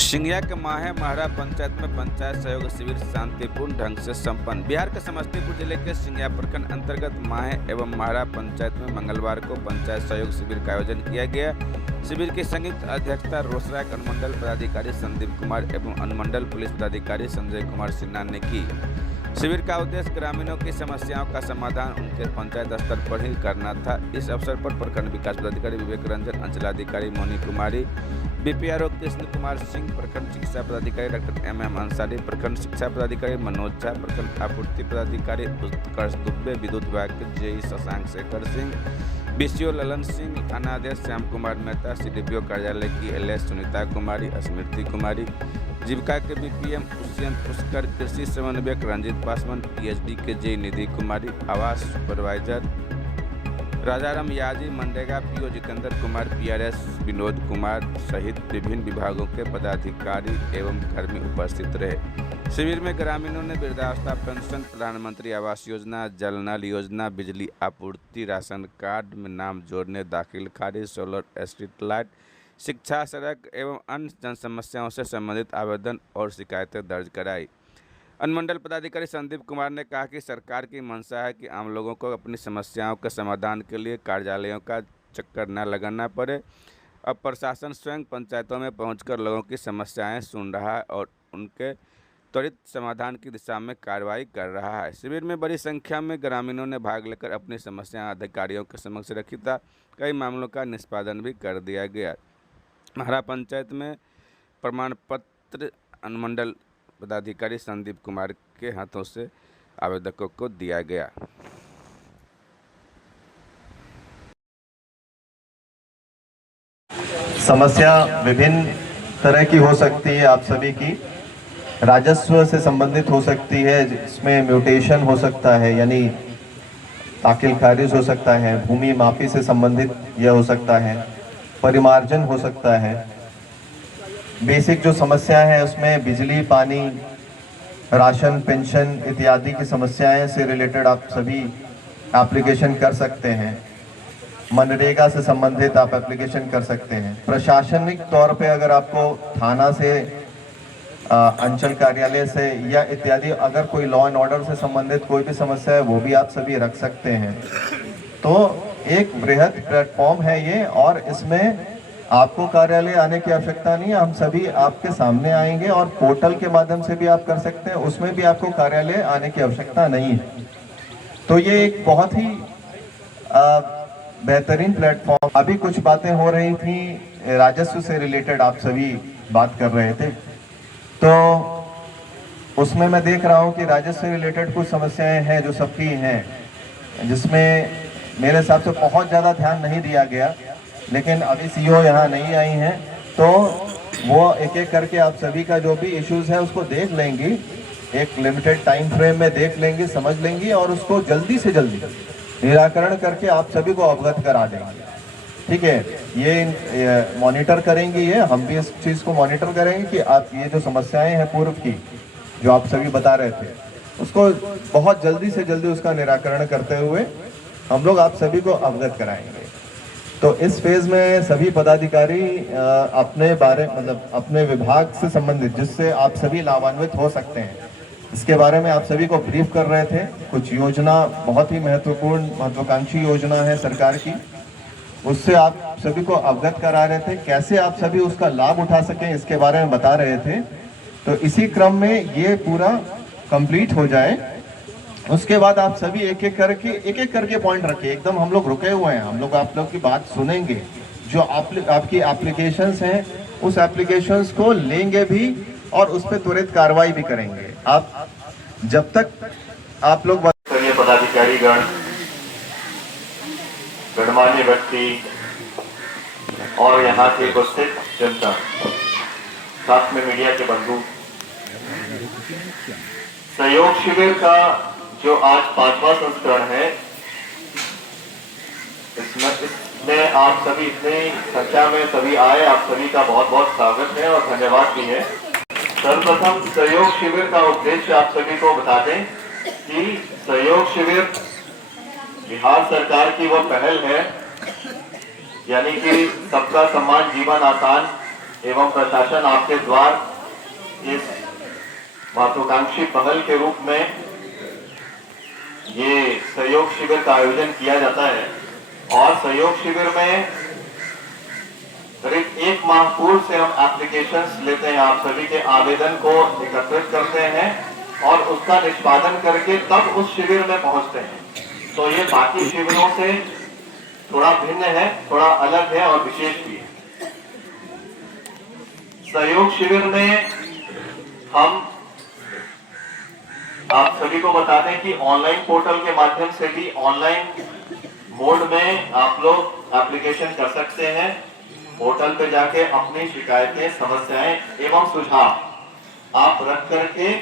सिंघिया के माहे महरा पंचायत में पंचायत सहयोग शिविर शांतिपूर्ण ढंग से संपन्न। बिहार के समस्तीपुर जिले के सिंघिया प्रखंड अंतर्गत माहे एवं महरा पंचायत में मंगलवार को पंचायत सहयोग शिविर का आयोजन किया गया। शिविर की संयुक्त अध्यक्षता रोसड़ा के अनुमंडल पदाधिकारी संदीप कुमार एवं अनुमंडल पुलिस पदाधिकारी संजय कुमार सिन्हा ने की। शिविर का उद्देश्य ग्रामीणों की समस्याओं का समाधान उनके पंचायत स्तर पर ही करना था। इस अवसर पर प्रखंड विकास पदाधिकारी विवेक रंजन, अंचलाधिकारी मोनी कुमारी, बीपीआरओ कृष्ण कुमार सिंह, प्रखंड शिक्षा पदाधिकारी डॉक्टर एम अंसारी, प्रखंड शिक्षा पदाधिकारी मनोज झा, प्रखंड आपूर्ति पदाधिकारी उत्कर्ष दुबे, विद्युत विभाग के जेई शशांक शेखर सिंह, बीसीओ ललन सिंह, थानाध्यक्ष श्याम कुमार मेहता, सीडीपीओ कार्यालय की एलएस सुनीता कुमारी, स्मृति कुमारी, जीविका के बीपीएम उष्यंत पुष्कर, कृषि समन्वयक रंजीत पासवान, पीएचडी के जेई निधि कुमारी, आवास supervisor Rajaram Yaji, MNREGA PO Jitendra Kumar, PRS Vinod Kumar सहित विभिन्न विभागों के पदाधिकारी एवं कर्मी उपस्थित रहे। शिविर में ग्रामीणों ने वृद्धावस्था पेंशन, प्रधानमंत्री आवास योजना, जल नल योजना, बिजली आपूर्ति, राशन कार्ड में नाम जोड़ने, दाखिल खारिज, सोलर स्ट्रीट लाइट, शिक्षा, सड़क एवं अन्य जन समस्याओं से संबंधित आवेदन और शिकायतें दर्ज कराई। अनुमंडल पदाधिकारी संदीप कुमार ने कहा कि सरकार की मंशा है कि आम लोगों को अपनी समस्याओं के समाधान के लिए कार्यालयों का चक्कर न लगाना पड़े। अब प्रशासन स्वयं पंचायतों में पहुंचकर लोगों की समस्याएं सुन रहा है और उनके त्वरित समाधान की दिशा में कार्रवाई कर रहा है। शिविर में बड़ी संख्या में ग्रामीणों ने भाग लेकर अपनी समस्याएं अधिकारियों के समक्ष रखी था। कई मामलों का निष्पादन भी कर दिया गया। महरा पंचायत में प्रमाण पत्र अनुमंडल पदाधिकारी संदीप कुमार के हाथों से आवेदकों को दिया गया। समस्या विभिन्न तरह की हो सकती है। आप सभी की राजस्व से संबंधित हो सकती है, जिसमें म्यूटेशन हो सकता है, यानी दाखिल खारिज हो सकता है, भूमि माफी से संबंधित यह हो सकता है, परिमार्जन हो सकता है। बेसिक जो समस्या है उसमें बिजली, पानी, राशन, पेंशन इत्यादि की समस्याएं से रिलेटेड आप सभी एप्लीकेशन कर सकते हैं। मनरेगा से संबंधित आप एप्लीकेशन कर सकते हैं। प्रशासनिक तौर पे अगर आपको थाना से, अंचल कार्यालय से या इत्यादि अगर कोई लॉ एंड ऑर्डर से संबंधित कोई भी समस्या है, वो भी आप सभी रख सकते हैं। तो एक बृहद प्लेटफॉर्म है ये, और इसमें आपको कार्यालय आने की आवश्यकता नहीं है। हम सभी आपके सामने आएंगे और पोर्टल के माध्यम से भी आप कर सकते हैं, उसमें भी आपको कार्यालय आने की आवश्यकता नहीं है। तो ये एक बहुत ही बेहतरीन प्लेटफॉर्म। अभी कुछ बातें हो रही थी राजस्व से रिलेटेड, आप सभी बात कर रहे थे, तो उसमें मैं देख रहा हूँ कि राजस्व से रिलेटेड कुछ समस्याएं हैं जो सबकी हैं, जिसमें मेरे हिसाब से बहुत ज़्यादा ध्यान नहीं दिया गया। लेकिन अभी सीईओ यहाँ नहीं आई हैं, तो वो एक एक करके आप सभी का जो भी इश्यूज है उसको देख लेंगी, एक लिमिटेड टाइम फ्रेम में देख लेंगी, समझ लेंगी और उसको जल्दी से जल्दी निराकरण करके आप सभी को अवगत करा देंगे। ठीक है, ये मॉनिटर करेंगे, ये हम भी इस चीज़ को मॉनिटर करेंगे कि आप ये जो समस्याएं हैं पूर्व की जो आप सभी बता रहे थे, उसको बहुत जल्दी से जल्दी उसका निराकरण करते हुए हम लोग आप सभी को अवगत कराएंगे। तो इस फेज में सभी पदाधिकारी अपने बारे अपने विभाग से संबंधित जिससे आप सभी लाभान्वित हो सकते हैं, इसके बारे में आप सभी को ब्रीफ कर रहे थे। कुछ योजना बहुत ही महत्वपूर्ण, महत्वाकांक्षी योजना है सरकार की, उससे आप सभी को अवगत करा रहे थे। कैसे आप सभी उसका लाभ उठा सकें इसके बारे में बता रहे थे। तो इसी क्रम में ये पूरा कंप्लीट हो जाए, उसके बाद आप सभी एक एक करके पॉइंट रखिए। एकदम हम लोग रुके हुए हैं, हम लोग आप लोग की बात सुनेंगे। जो आपकी एप्लीकेशंस हैं उस एप्लीकेशंस को लेंगे भी और उस पर त्वरित कार्रवाई भी करेंगे। आप जब तक आप लोग पदाधिकारी गण, गणमान्य व्यक्ति और यहाँ के उपस्थित जनता, साथ में मीडिया के बंधु, सहयोग शिविर का जो आज 5वां संस्करण है, इसमें आप सभी इतने संख्या में सभी आए, आप सभी का बहुत बहुत स्वागत है और धन्यवाद भी है। सर्वप्रथम सहयोग शिविर का उद्देश्य आप सभी को बता दें कि सहयोग शिविर बिहार सरकार की वो पहल है, यानी कि सबका सम्मान जीवन आसान एवं प्रशासन आपके द्वार इस महत्वाकांक्षी पहल के रूप में ये सहयोग शिविर का आयोजन किया जाता है। और सहयोग शिविर में करीब 1 माह पूर्व से हम एप्लीकेशंस लेते हैं, आप सभी के आवेदन को एकत्रित करते हैं और उसका निष्पादन करके तब उस शिविर में पहुंचते हैं। तो ये बाकी शिविरों से थोड़ा भिन्न है, थोड़ा अलग है और विशेष भी है। सहयोग शिविर में हम आप सभी को बता दें कि ऑनलाइन पोर्टल के माध्यम से भी ऑनलाइन मोड में आप लोग एप्लीकेशन कर सकते हैं। पोर्टल पे जाके अपनी शिकायतें, समस्याएं एवं सुझाव आप रख करके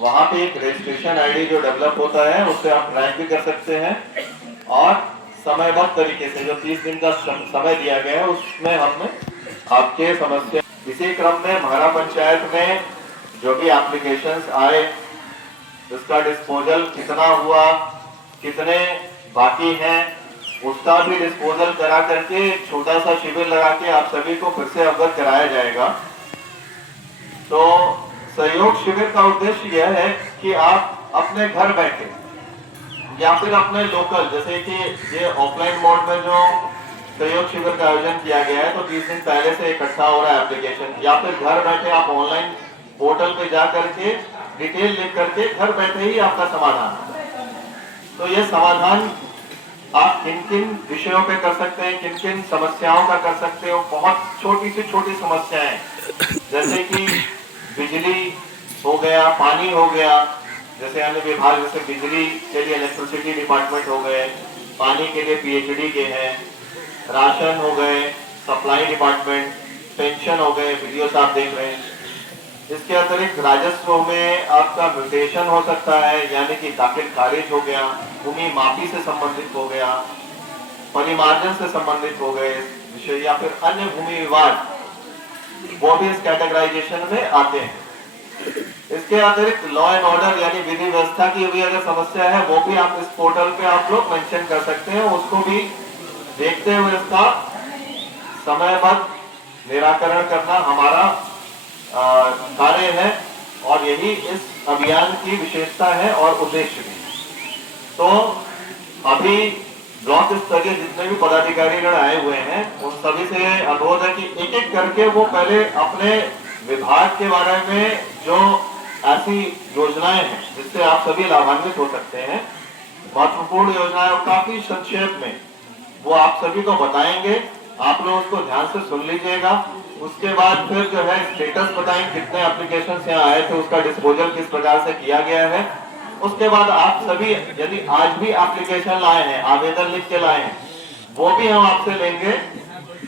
वहां पे एक रजिस्ट्रेशन आईडी जो डेवलप होता है उससे आप ट्रैक भी कर सकते हैं और समयबद्ध तरीके से जो 30 दिन का समय दिया गया है उसमें हमने आपके समस्या। इसी क्रम में महारा पंचायत में जो भी एप्लीकेशंस आए उसका डिस्पोजल कितना हुआ, कितने बाकी हैं, उसका भी डिस्पोजल करा करके एक छोटा सा शिविर लगा के आप सभी को फिर से अवगत कराया जाएगा। तो सहयोग शिविर का उद्देश्य यह है कि आप अपने घर बैठे या फिर अपने लोकल, जैसे कि ये ऑफलाइन मोड में जो सहयोग शिविर का आयोजन किया गया है तो 30 दिन पहले से इकट्ठा हो रहा है एप्लीकेशन, या फिर घर बैठे आप ऑनलाइन पोर्टल पे जा करके डिटेल लिख करके घर बैठे ही आपका समाधान। तो ये समाधान आप किन किन विषयों पे कर सकते हैं, किन किन समस्याओं का कर सकते हो। बहुत छोटी से छोटी समस्याएं जैसे कि बिजली हो गया, पानी हो गया, जैसे अन्य विभाग जैसे बिजली के लिए इलेक्ट्रिसिटी डिपार्टमेंट हो गए, पानी के लिए पीएचडी के हैं, राशन हो गए, सप्लाई डिपार्टमेंट, पेंशन हो गए, वीडियोस आप देख रहे हैं। इसके अतिरिक्त राजस्व में आपका म्यूटेशन हो सकता है, यानी कि दाखिल खारिज हो गया, भूमि माफी से संबंधित हो गया, परिमार्जन से संबंधित हो गए विषय, या फिर अन्य भूमि विवाद, वो भी इस कैटेगराइजेशन में आते हैं। इसके अतिरिक्त लॉ एंड ऑर्डर यानी विधि व्यवस्था की भी अगर समस्या है वो भी आप इस पोर्टल पे आप लोग मेंशन कर सकते हैं, उसको भी देखते हुए इसका समयबद्ध निराकरण करना हमारा कार्य है और यही इस अभियान की विशेषता है और उद्देश्य भी। तो अभी ब्लॉक स्तरीय जितने भी पदाधिकारीगण आए हुए हैं उन सभी से अनुरोध है कि एक एक करके वो पहले अपने विभाग के बारे में जो ऐसी योजनाएं हैं जिससे आप सभी लाभान्वित हो सकते हैं, महत्वपूर्ण योजनाएं काफी संक्षेप में वो आप सभी को बताएंगे। आप लोग उसको ध्यान से सुन लीजिएगा। उसके बाद फिर जो है स्टेटस बताएंगे, कितने एप्लीकेशन यहाँ आए थे, उसका डिस्पोजल किस प्रकार से किया गया है। उसके बाद आप सभी यदि आज भी एप्लीकेशन लाए हैं, आवेदन लिख के लाए हैं, वो भी हम आपसे लेंगे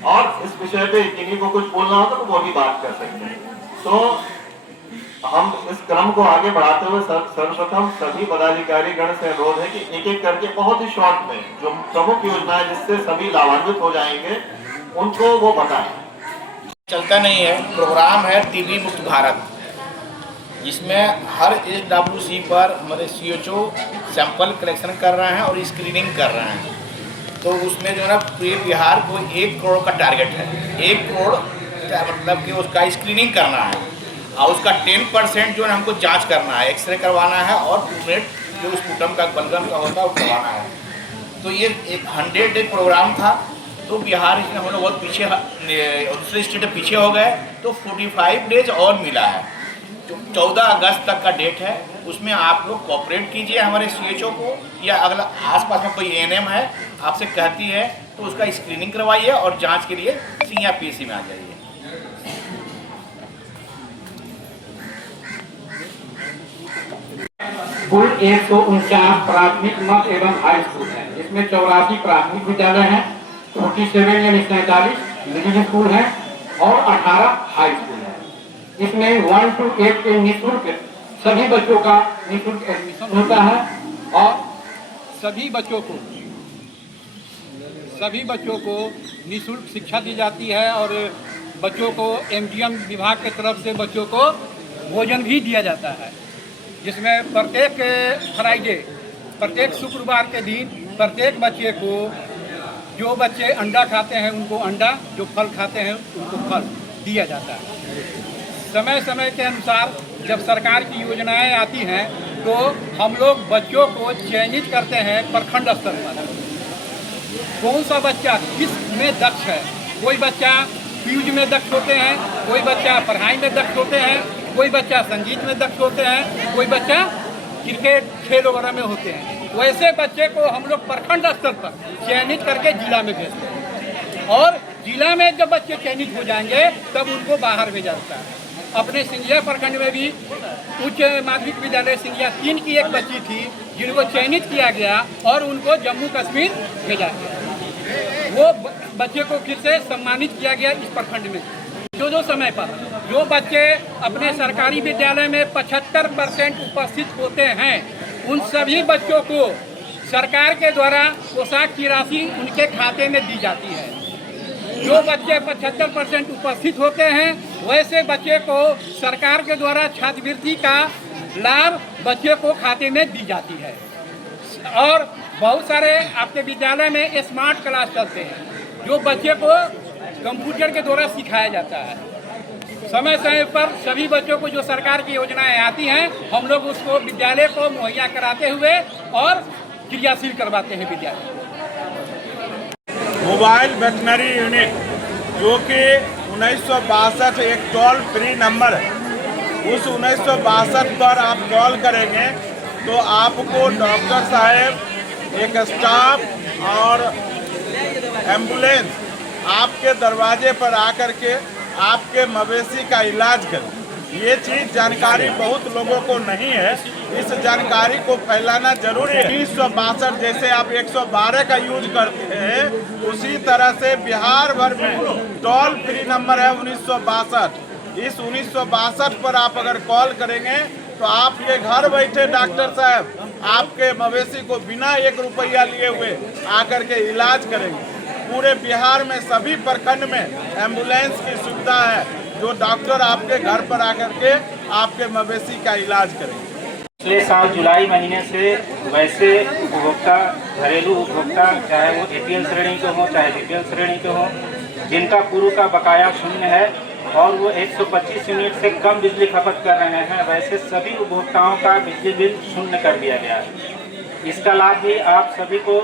और इस विषय पे किन्हीं को कुछ बोलना होगा तो वो भी बात कर सकते हैं। तो हम इस क्रम को आगे बढ़ाते हुए सर्वप्रथम सभी पदाधिकारी गण से अनुरोध है कि एक एक करके बहुत ही शॉर्ट में जो प्रमुख योजनाएं जिससे सभी लाभान्वित हो जाएंगे उनको वो बताएं। चलता नहीं है, प्रोग्राम है टीबी मुक्त भारत, जिसमें हर SWC पर हमारे CHO सैंपल कलेक्शन कर रहे हैं और स्क्रीनिंग कर रहे हैं। तो उसमें जो है पूरे बिहार को 1 करोड़ का टारगेट है। 1 करोड़ मतलब कि उसका स्क्रीनिंग करना है और उसका 10% जो है हमको जांच करना है, एक्सरे करवाना है और ट्यूबलेट जो स्पुटम का बलगम का होता है वो करवाना है। तो ये एक 100 डे प्रोग्राम था। तो बिहार इसमें हम लोग बहुत पीछे, दूसरे स्टेट पीछे हो गए, तो 45 डेज और मिला है। जो 14 अगस्त तक का डेट है, उसमें आप लोग कोऑपरेट कीजिए हमारे CHO को, या अगला आसपास में कोई ANM है आपसे कहती है तो उसका स्क्रीनिंग करवाइए और जांच के लिए सिंह PC में आ जाइए। कुल 149 प्राथमिक मध्य एवं हाई स्कूल है, जिसमें 84 प्राथमिक विद्यालय हैं, 47 यानी 47 मिडिल स्कूल है और 18 हाई स्कूल है। इसमें 1 to 8 के निःशुल्क सभी बच्चों का निःशुल्क एडमिशन होता है और सभी बच्चों को निःशुल्क शिक्षा दी जाती है और बच्चों को MDM विभाग की तरफ से बच्चों को भोजन भी दिया जाता है, जिसमें प्रत्येक फ्राइडे, प्रत्येक शुक्रवार के दिन प्रत्येक बच्चे को, जो बच्चे अंडा खाते हैं उनको अंडा, जो फल खाते हैं उनको फल, दिया जाता है। समय समय के अनुसार जब सरकार की योजनाएं आती हैं तो हम लोग बच्चों को चयनित करते हैं प्रखंड स्तर पर। कौन सा बच्चा किस में दक्ष है। कोई बच्चा क्विज में दक्ष होते हैं, कोई बच्चा पढ़ाई में दक्ष होते हैं, कोई बच्चा संगीत में दक्ष होते हैं, कोई बच्चा क्रिकेट खेल वगैरह में होते हैं। वैसे बच्चे को हम लोग प्रखंड स्तर पर चयनित करके जिला में भेजते हैं और जिला में जब बच्चे चयनित हो जाएंगे तब उनको बाहर भेजा जाता है। अपने सिंघिया प्रखंड में भी उच्च माध्यमिक विद्यालय सिंघिया 3 की एक बच्ची थी जिनको चयनित किया गया और उनको जम्मू कश्मीर भेजा गया। वो बच्चे को फिर से सम्मानित किया गया इस प्रखंड में। जो समय पर जो बच्चे अपने सरकारी विद्यालय में 75% उपस्थित होते हैं उन सभी बच्चों को सरकार के द्वारा पोशाक की राशि उनके खाते में दी जाती है। जो बच्चे 75% उपस्थित होते हैं वैसे बच्चे को सरकार के द्वारा छात्रवृत्ति का लाभ बच्चे को खाते में दी जाती है। और बहुत सारे आपके विद्यालय में स्मार्ट क्लास चलते हैं जो बच्चे को कंप्यूटर के द्वारा सिखाया जाता है। समय समय पर सभी बच्चों को जो सरकार की योजनाएं आती हैं हम लोग उसको विद्यालय को मुहैया कराते हुए और क्रियाशील करवाते हैं विद्यालय। मोबाइल वेटनरी यूनिट जो कि 1962 एक टोल फ्री नंबर है, उस 1962 पर आप कॉल करेंगे तो आपको डॉक्टर साहब, एक स्टाफ और एम्बुलेंस आपके दरवाजे पर आकर के आपके मवेशी का इलाज करें। ये चीज़ जानकारी बहुत लोगों को नहीं है, इस जानकारी को फैलाना जरूरी है। 1962 जैसे आप 112 का यूज करते हैं उसी तरह से बिहार भर में टोल फ्री नंबर है 1962। इस 1962 पर आप अगर कॉल करेंगे तो आप ये घर बैठे डॉक्टर साहब आपके मवेशी को बिना 1 रुपया लिए हुए आकर के इलाज करेंगे। पूरे बिहार में सभी प्रखंड में एम्बुलेंस की सुविधा है जो डॉक्टर आपके घर पर आकर के आपके मवेशी का इलाज करेंगे। पिछले साल जुलाई महीने से वैसे उपभोक्ता, घरेलू उपभोक्ता, चाहे वो APL श्रेणी के हों चाहे BPL श्रेणी के हों, जिनका पूर्व का बकाया शून्य है और वो 125 यूनिट से कम बिजली खपत कर रहे हैं, वैसे सभी उपभोक्ताओं का बिजली बिल शून्य कर दिया गया है। इसका लाभ भी आप सभी को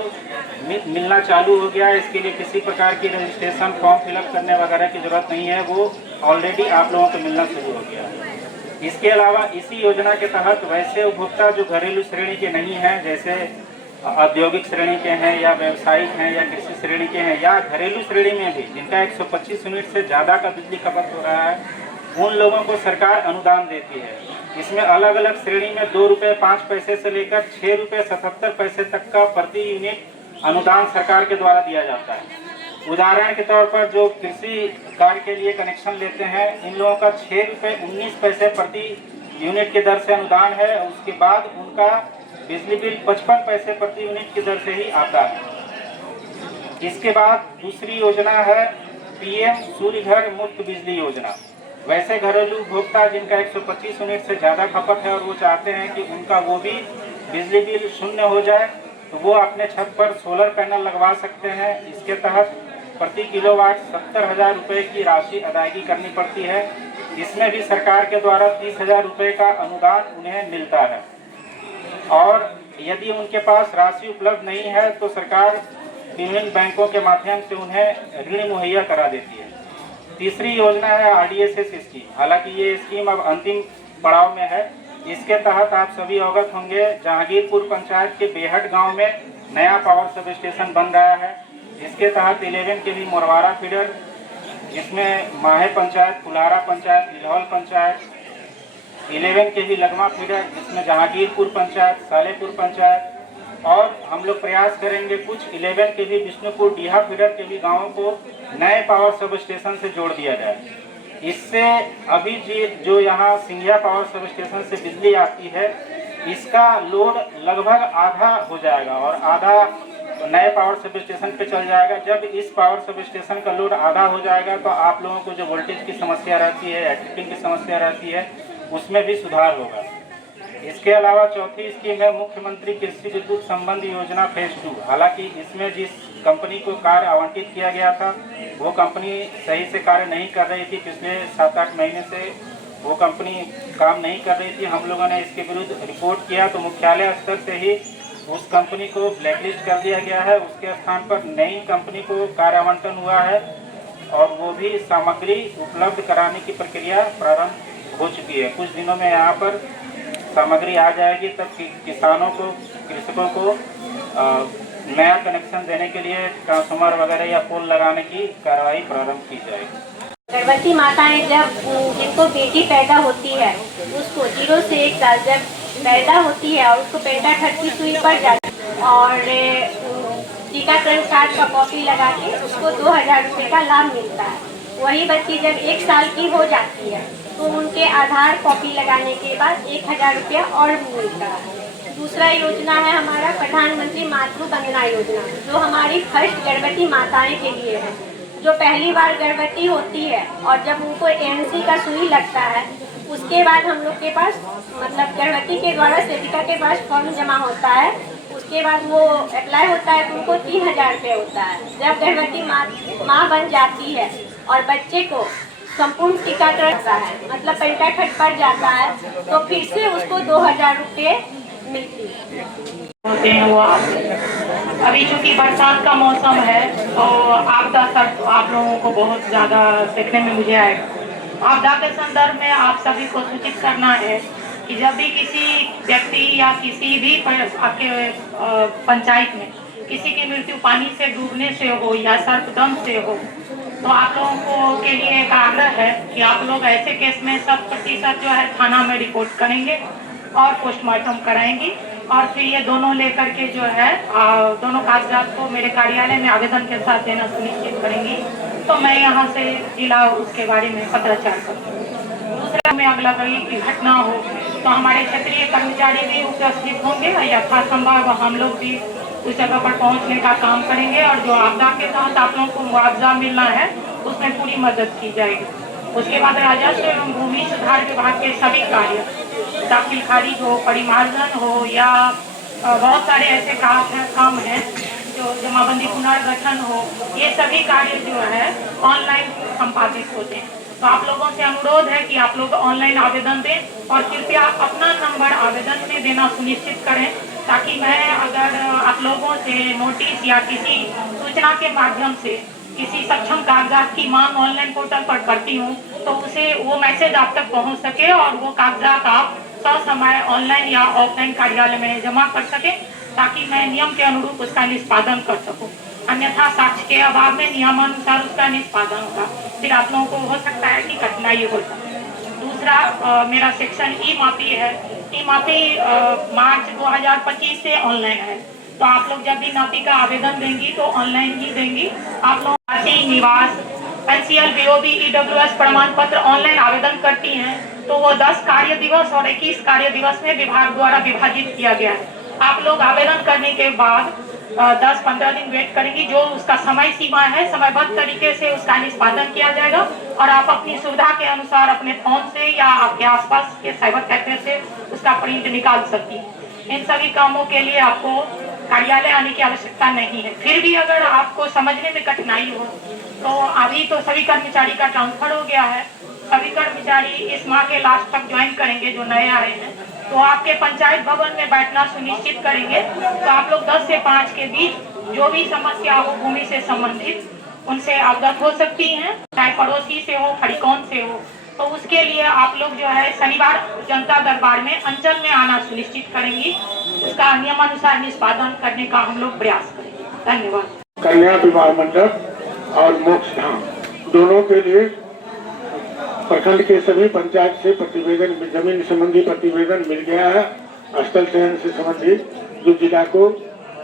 मिलना चालू हो गया है। इसके लिए किसी प्रकार की रजिस्ट्रेशन फॉर्म फिलअप करने वगैरह की ज़रूरत नहीं है, वो ऑलरेडी आप लोगों को मिलना शुरू हो गया है। इसके अलावा इसी योजना के तहत वैसे उपभोक्ता जो घरेलू श्रेणी के नहीं हैं, जैसे औद्योगिक श्रेणी के हैं या व्यावसायिक हैं या कृषि श्रेणी के हैं या घरेलू श्रेणी में भी जिनका 125 यूनिट से ज़्यादा का बिजली खपत हो रहा है, उन लोगों को सरकार अनुदान देती है। इसमें अलग अलग श्रेणी में 2 रुपये 5 पैसे से लेकर 6 रुपये 77 पैसे तक का प्रति यूनिट अनुदान सरकार के द्वारा दिया जाता है। उदाहरण के तौर पर जो कृषि कार्य के लिए कनेक्शन लेते हैं, इन लोगों का 6 रुपये 19 पैसे प्रति यूनिट की दर से अनुदान है। उसके बाद उनका बिजली बिल 55 पैसे प्रति यूनिट की दर से ही आता है। इसके बाद दूसरी योजना है PM सूर्य घर मुफ्त बिजली योजना। वैसे घरेलू उपभोक्ता जिनका 125 यूनिट से ज़्यादा खपत है और वो चाहते हैं कि उनका वो भी बिजली बिल शून्य हो जाए, तो वो अपने छत पर सोलर पैनल लगवा सकते हैं। इसके तहत प्रति किलोवाट 70,000 रुपये की राशि अदायगी करनी पड़ती है। इसमें भी सरकार के द्वारा 30,000 रुपये का अनुदान उन्हें मिलता है और यदि उनके पास राशि उपलब्ध नहीं है तो सरकार विभिन्न बैंकों के माध्यम से उन्हें ऋण मुहैया करा देती है। तीसरी योजना है RDSS स्कीम। हालांकि ये स्कीम अब अंतिम पड़ाव में है। इसके तहत आप सभी अवगत होंगे, जहांगीरपुर पंचायत के बेहट गांव में नया पावर सब स्टेशन बन रहा है। इसके तहत 11 के लिए मोरवारा फीडर, जिसमें माहे पंचायत, कुलारा पंचायत, लिलौल पंचायत, 11 के भी लगमा फीडर, जिसमें जहांगीरपुर पंचायत, सालेपुर पंचायत, और हम लोग प्रयास करेंगे कुछ 11 के भी विष्णुपुर डीहा फीडर के भी गाँवों को नए पावर सब स्टेशन से जोड़ दिया जाए। इससे अभी जो यहाँ सिंघिया पावर सब स्टेशन से बिजली आती है, इसका लोड लगभग आधा हो जाएगा और आधा नए पावर सब स्टेशन पे चल जाएगा। जब इस पावर सब स्टेशन का लोड आधा हो जाएगा तो आप लोगों को जो वोल्टेज की समस्या रहती है या ट्रिपिंग की समस्या रहती है, उसमें भी सुधार होगा। इसके अलावा चौथी स्कीम है मुख्यमंत्री कृषि विद्युत संबंध योजना फेज 2। हालांकि इसमें जिस कंपनी को कार्य आवंटित किया गया था, वो कंपनी सही से कार्य नहीं कर रही थी। पिछले 7-8 महीने से वो कंपनी काम नहीं कर रही थी। हम लोगों ने इसके विरुद्ध रिपोर्ट किया तो मुख्यालय स्तर से ही उस कंपनी को ब्लैकलिस्ट कर दिया गया है। उसके स्थान पर नई कंपनी को कार्य आवंटन हुआ है और वो भी सामग्री उपलब्ध कराने की प्रक्रिया प्रारंभ हो चुकी है। कुछ दिनों में यहाँ पर सामग्री आ जाएगी, तब किसानों को, कृषकों को नया कनेक्शन देने के लिए ट्रांसफार्मर वगैरह या पोल लगाने की कार्रवाई प्रारंभ की जाएगी। गर्भवती माताएं जब जिनको बेटी पैदा होती है उसको 0 से 1 साल जब पैदा होती है और उसको पेंटाथर्ड की सुई पड़ जाती है और टीकाकरण कार्ड का कॉपी लगा के उसको 2000 रुपये का लाभ मिलता है। वही बच्ची जब 1 साल की हो जाती है तो उनके आधार कॉपी लगाने के बाद 1000 रुपया और मिलता है। दूसरा योजना है हमारा प्रधानमंत्री मातृ वंदना योजना, जो हमारी फर्स्ट गर्भवती माताएं के लिए है, जो पहली बार गर्भवती होती है और जब उनको ANC का सुई लगता है उसके बाद हम लोग के पास मतलब गर्भवती के द्वारा सेविका के पास फॉर्म जमा होता है। उसके बाद वो अप्लाई होता है तो उनको 3000 रुपये होता है। जब गर्भवती माँ बन जाती है और बच्चे को संपूर्ण टीकाकरण होता है मतलब पेंटाथर्ड पड़ जाता है तो फिर से उसको 2000 रुपये मिलती है। होते हैं वो अभी चूँकि बरसात का मौसम है तो आपदा तक आप लोगों को बहुत ज़्यादा देखने में मुझे आएगा। आपदा के संदर्भ में आप सभी को सूचित करना है कि जब भी किसी व्यक्ति या किसी भी आपके पंचायत में किसी की मृत्यु पानी से डूबने से हो या सर्पदंश से हो तो आप लोगों को के लिए एक आग्रह है कि आप लोग ऐसे केस में 100% जो है थाना में रिपोर्ट करेंगे और पोस्टमार्टम कराएंगी और फिर ये दोनों लेकर के जो है दोनों कागजात को मेरे कार्यालय में आवेदन के साथ देना सुनिश्चित करेंगी तो मैं यहाँ से जिला उसके बारे में पत्राचार करूँगी। दूसरा में अगला की घटना हो तो हमारे क्षेत्रीय कर्मचारी भी उपस्थित होंगे, यथासंभव हम लोग भी उस जगह पर पहुँचने का काम करेंगे और जो आपदा के तहत आप लोगों को मुआवजा मिलना है उसमें पूरी मदद की जाएगी। उसके बाद राजस्व एवं भूमि सुधार विभाग के सभी कार्य, दाखिल खारिज हो, परिमार्जन हो या बहुत सारे ऐसे काम हैं जो जमाबंदी पुनर्गठन हो, ये सभी कार्य जो है ऑनलाइन संपादित होते हैं। तो आप लोगों से अनुरोध है कि आप लोग ऑनलाइन आवेदन दें और कृपया अपना नंबर आवेदन में देना सुनिश्चित करें ताकि मैं अगर आप लोगों से नोटिस या किसी सूचना के माध्यम से किसी सक्षम कागजात की मांग ऑनलाइन पोर्टल पर करती हूँ तो उसे वो मैसेज आप तक पहुँच सके और वो कागजात आप ससमय ऑनलाइन या ऑफलाइन कार्यालय में जमा कर सके ताकि मैं नियम के अनुरूप उसका निष्पादन कर सकूँ। अन्यथा साक्ष्य के अभाव में नियमानुसार उसका निष्पादन होगा, फिर आप लोगों को हो सकता है कि कठिनाई हो सकती है। दूसरा मेरा सेक्शन ई मापी है। ई मापी मार्च 2025 से ऑनलाइन है तो आप लोग जब भी नापी का आवेदन देंगी तो ऑनलाइन ही देंगी। आप लोग निवास NCL BOB EWS प्रमाण पत्र ऑनलाइन आवेदन करती हैं तो वो 10 कार्य दिवस और 21 कार्य दिवस में विभाग द्वारा विभाजित किया गया है। आप लोग आवेदन करने के बाद 10-15 दिन वेट करेंगी, जो उसका समय सीमा है समयबद्ध तरीके से उसका निष्पादन किया जाएगा और आप अपनी सुविधा के अनुसार अपने फोन से या आपके आसपास के साइबर कैफे से उसका प्रिंट निकाल सकती है। इन सभी कामों के लिए आपको कार्यालय आने की आवश्यकता नहीं है। फिर भी अगर आपको समझने में कठिनाई हो तो अभी तो सभी कर्मचारी का ट्रांसफर हो गया है, सभी कर्मचारी इस माह के लास्ट तक ज्वाइन करेंगे जो नए आए हैं तो आपके पंचायत भवन में बैठना सुनिश्चित करेंगे। तो आप लोग 10 से 5 के बीच जो भी समस्या हो भूमि से संबंधित उनसे अवगत हो सकती हैं, चाहे पड़ोसी से हो, खड़ीकौन से हो। तो उसके लिए आप लोग जो है शनिवार जनता दरबार में अंचल में आना सुनिश्चित करेंगी, उसका नियमानुसार निष्पादन करने का हम लोग प्रयास करेंगे। धन्यवाद। कन्या विवाह मंडप और मोक्ष धाम दोनों के लिए प्रखंड के सभी पंचायत से प्रतिवेदन, जमीन संबंधी प्रतिवेदन मिल गया है। स्थल चयन से संबंधित जो जिला को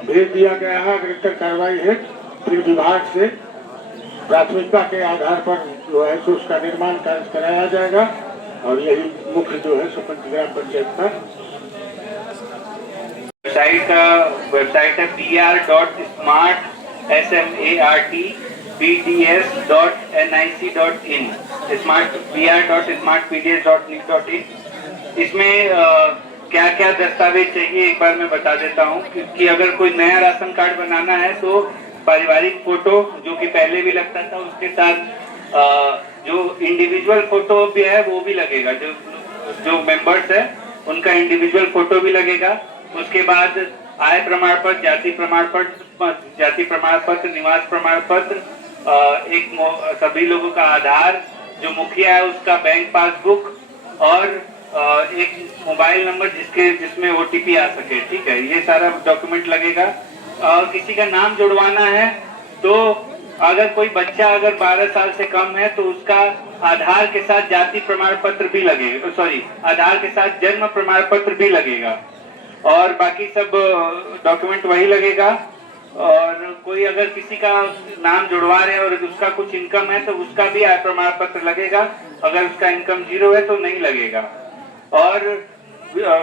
भेज दिया गया है, अग्रतर कार्रवाई है। फिर विभाग से प्राथमिकता के आधार पर जो है उसका निर्माण कार्य कराया जाएगा और यही मुख्य जो है सरपंच ग्राम पंचायत का वेबसाइट है pr.smartbds.nic.in pr.smartbds.nic.in। इसमें क्या क्या दस्तावेज चाहिए एक बार मैं बता देता हूँ कि अगर कोई नया राशन कार्ड बनाना है तो पारिवारिक फोटो जो कि पहले भी लगता था, उसके साथ जो इंडिविजुअल फोटो भी है वो भी लगेगा, जो मेंबर्स है उनका इंडिविजुअल फोटो भी लगेगा। उसके बाद आय प्रमाण पत्र, जाति प्रमाण पत्र, निवास प्रमाण पत्र, सभी लोगों का आधार, जो मुखिया है उसका बैंक पासबुक और एक मोबाइल नंबर जिसमें OTP आ सके। ठीक है, ये सारा डॉक्यूमेंट लगेगा। और किसी का नाम जुड़वाना है तो अगर कोई बच्चा अगर 12 साल से कम है तो उसका आधार के साथ जाति प्रमाण पत्र भी लगेगा, आधार के साथ जन्म प्रमाण पत्र भी लगेगा और बाकी सब डॉक्यूमेंट वही लगेगा। और कोई अगर किसी का नाम जुड़वा रहे और उसका कुछ इनकम है तो उसका भी आय प्रमाण पत्र लगेगा, अगर उसका इनकम 0 है तो नहीं लगेगा। और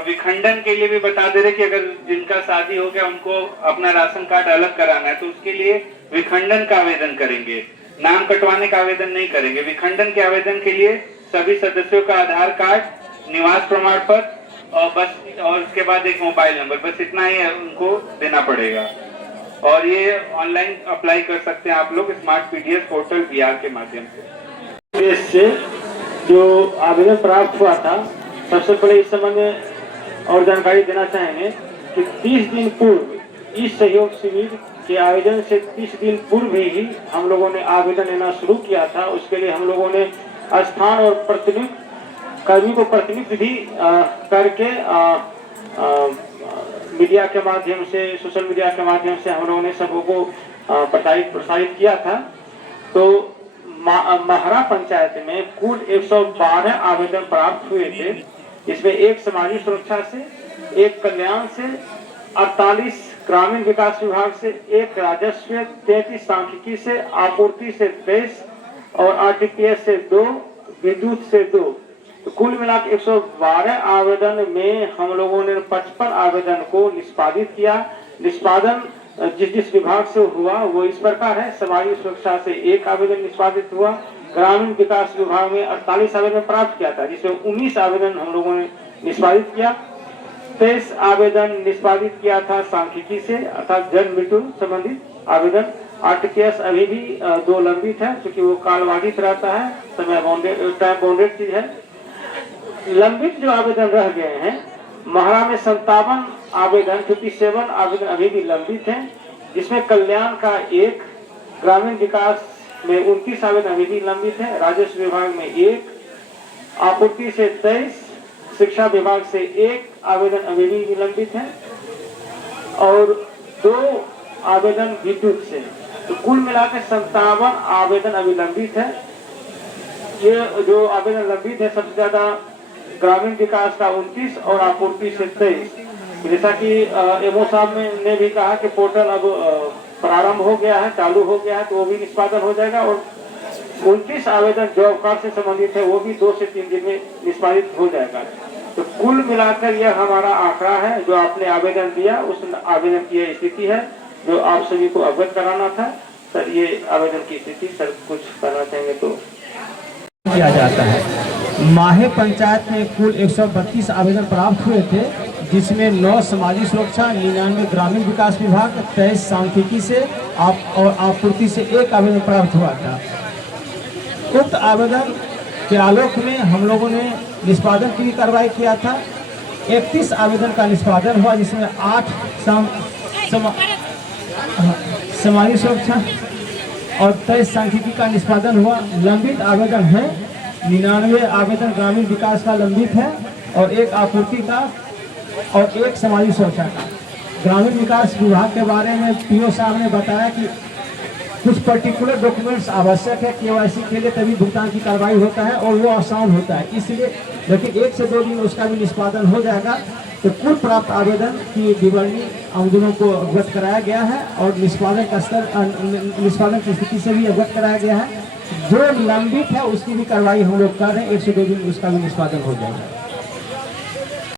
विखंडन के लिए भी बता दे रहे कि अगर जिनका शादी हो गया उनको अपना राशन कार्ड अलग कराना है तो उसके लिए विखंडन का आवेदन करेंगे, नाम कटवाने का आवेदन नहीं करेंगे। विखंडन के आवेदन के लिए सभी सदस्यों का आधार कार्ड, निवास प्रमाण पत्र और बस, और उसके बाद एक मोबाइल नंबर, बस इतना ही उनको देना पड़ेगा। और ये ऑनलाइन अप्लाई कर सकते हैं आप लोग स्मार्ट PDF पोर्टल बिहार के माध्यम से। देश से जो आवेदन प्राप्त हुआ था, सबसे पहले इस संबंध में और जानकारी देना चाहेंगे कि 30 दिन पूर्व इस सहयोग शिविर के आयोजन से 30 दिन पूर्व ही हम लोगों ने आवेदन लेना शुरू किया था। उसके लिए हम लोगों ने स्थान और कर्मी को प्रतिनिधित्व भी करके मीडिया के माध्यम से, सोशल मीडिया के माध्यम से हम लोगों ने सबको प्रसारित किया था। तो महरा पंचायत में कुल 112 आवेदन प्राप्त हुए थे, इसमें 1 सामाजिक सुरक्षा से, 1 कल्याण से, 48 ग्रामीण विकास विभाग से, 1 राजस्व, 33 सांख्यिकी से, आपूर्ति से 23 और RTPS से 2, विद्युत से 2। तो कुल मिलाकर 112 आवेदन में हम लोगों ने 55 आवेदन को निष्पादित किया। निष्पादन जिस विभाग से हुआ वो इस प्रकार है: सामाजिक सुरक्षा से 1 आवेदन निष्पादित हुआ, ग्रामीण विकास विभाग में 48 आवेदन प्राप्त किया था जिसमें 19 आवेदन हम लोगों ने निष्पादित किया, 23 आवेदन निष्पादित किया था सांख्यिकी से अर्थात जन्म मृत्यु संबंधित आवेदन। RTPS अभी भी 2 लंबित है क्योंकि वो कालबाधित रहता है, टाइम बाउंडेड चीज है। लंबित जो आवेदन रह गए हैं, महरा में 57 आवेदन 57 आवेदन अभी भी लंबित हैं, जिसमें कल्याण का 1, ग्रामीण विकास में 29 आवेदन अभी भी लंबित है, राजस्व विभाग में 1, आपूर्ति से 23, शिक्षा विभाग से 1 आवेदन अभी भी लंबित है और 2 आवेदन विद्युत से। तो कुल मिलाकर 57 आवेदन अभी लंबित है। ये जो आवेदन लंबित है सबसे ज्यादा ग्रामीण विकास का 29 और आपूर्ति से 23। जैसा कि एमओ साहब ने भी कहा कि पोर्टल अब प्रारंभ हो गया है, चालू हो गया है, तो वो भी निष्पादन हो जाएगा और 29 आवेदन जॉब कार्ड से संबंधित है वो भी 2 से 3 दिन में निष्पादित हो जाएगा। तो कुल मिलाकर यह हमारा आंकड़ा है जो आपने आवेदन दिया, उस आवेदन की स्थिति है जो आप सभी को अवगत कराना था। सर ये आवेदन की स्थिति, सर कुछ करना चाहेंगे तो किया जाता है। माहे पंचायत में कुल 132 आवेदन प्राप्त हुए थे, जिसमें 9 सामाजिक सुरक्षा, 99 ग्रामीण विकास विभाग, 23 सांख्यिकी से और आपूर्ति से 1 आवेदन प्राप्त हुआ था। उक्त आवेदन के आलोक में हम लोगों ने निष्पादन की भी कार्रवाई किया था। 31 आवेदन का निष्पादन हुआ, जिसमें 8 सामाजिक सुरक्षा और 23 सांख्यिकी का निष्पादन हुआ। लंबित आवेदन है 99 आवेदन ग्रामीण विकास का लंबित है और 1 आपूर्ति का और 1 सामाजिक सुरक्षा का। ग्रामीण विकास विभाग के बारे में PO साहब ने बताया कि कुछ पर्टिकुलर डॉक्यूमेंट्स आवश्यक है KYC के लिए, तभी भुगतान की कार्रवाई होता है और वो आसान होता है, इसलिए लेकिन 1 से 2 दिन उसका भी निष्पादन हो जाएगा। तो कुल प्राप्त आवेदन की विवरणी आमजनों को अवगत कराया गया है और निष्पादन का स्तर, निष्पादन की स्थिति से भी अवगत कराया गया है। जो लंबित है उसकी भी कार्रवाई हम लोग कर रहे हैं, 1 से 2 दिन उसका भी निष्पादन हो जाएगा।